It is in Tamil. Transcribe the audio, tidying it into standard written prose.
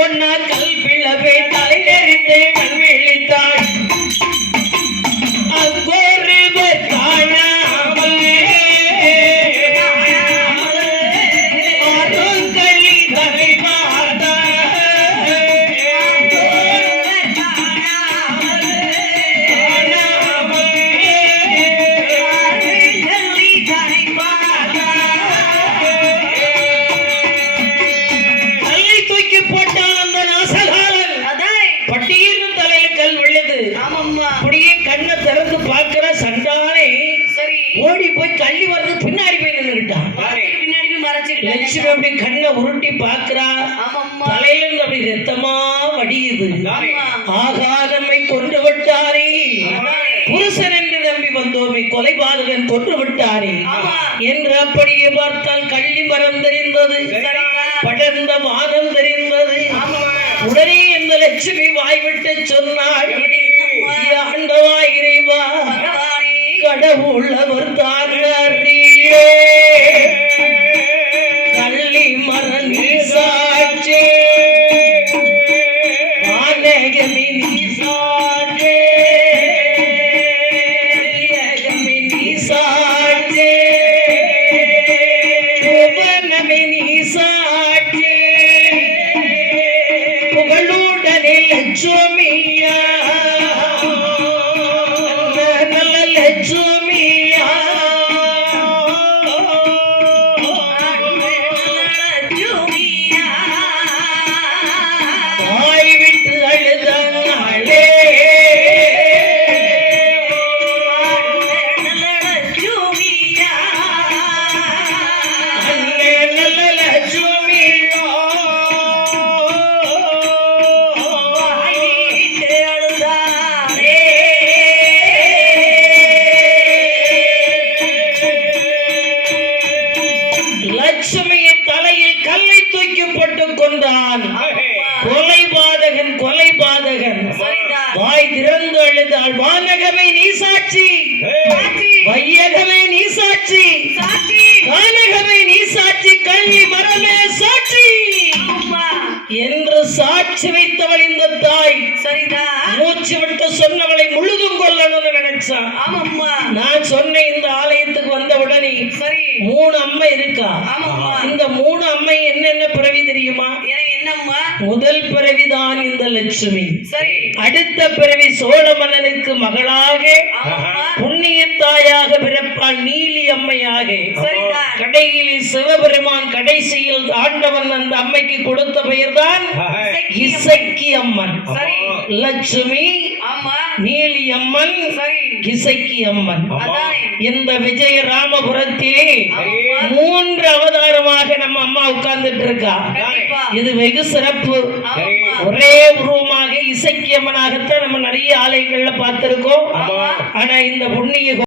பொன்னா கல் பிளவே தலை நெறிந்தே கண் விழித்தாள் அங்கோரு காணாமல் அருங்கலி தலை மாதா ஓடி போய் கள்ளி வரது பின்னாடி போய் நின்றுட்டான். பின்னாடி போய் மறைச்சிட்டு லட்சுமி அப்படி கண்ணை உருட்டி பாக்குறா. தலையிலிருந்து அப்படி ரத்தமா வடியுது. ஆகாதம்மை கொண்டு விட்டாரே, புருஷன் என்று நம்பி வந்தோமை கொலைபாதகன் கொன்று விட்டாரே என்று அப்படியே பார்த்தால் கள்ளி மரம் தெரிந்தது, படர்ந்த வானம் தெரிந்தது. உடனே இந்த லட்சுமி வாய்விட்டு சொன்னாள், ஆண்டவா இறைவா கடவுளவர் தான் கள்ளி மரணி சாட்சி மாநகமி நீ சாட்சி நீ சாட்சி புவனமி நீ சாட்சி புகழுடனே லட்சுமியா லட்சுமியின் தலையில் கல்லை தூக்கி போட்டு கொண்டான். கொலைபாதகன் கொலைபாதகன் வாய் திறந்து அழுதாள், வானகமே நீ சாட்சி, வையகமே நீ சாட்சி, வானகமே நீ சாட்சி, கள்ளி மரமே சாட்சி என்று சாட்சி வைத்தவள் இந்த தாய். மூச்சு விட்டு சொன்னவளை முழுதும் கொல்லணும்னு நினைச்சான். நான் சொன்ன இந்த ஆலயத்துக்கு வந்த உடனே 3 அம்மை இருக்கா. இந்த 3 அம்மை என்னென்ன பிறவி தெரியுமா? முதல் பிறவிதான் இந்த லட்சுமி. அடுத்த பிறவி சோழ மன்னனுக்கு மகளாக புண்ணிய தாயாக பிறப்பாள் நீலி அம்மையாக. கடையில் சிவபெருமான் கடைசியில் ஆண்டவன் அந்த அம்மைக்கு கொடுத்த பெயர் தான் இசக்கி அம்மன். லட்சுமி, நீலி அம்மன், இசக்கி அம்மன். இந்த விஜய ராமபுரத்திலே 3 அவதாரமாக நம்ம அம்மா உட்கார்ந்துட்டு இருக்கா. இது வெகு சிறப்பு. ஒரே உருவமாக இசக்கி அம்மனாகத்தான் நம்ம நிறைய ஆலயங்கள்ல பார்த்திருக்கோம். ஆனா இந்த புண்ணிய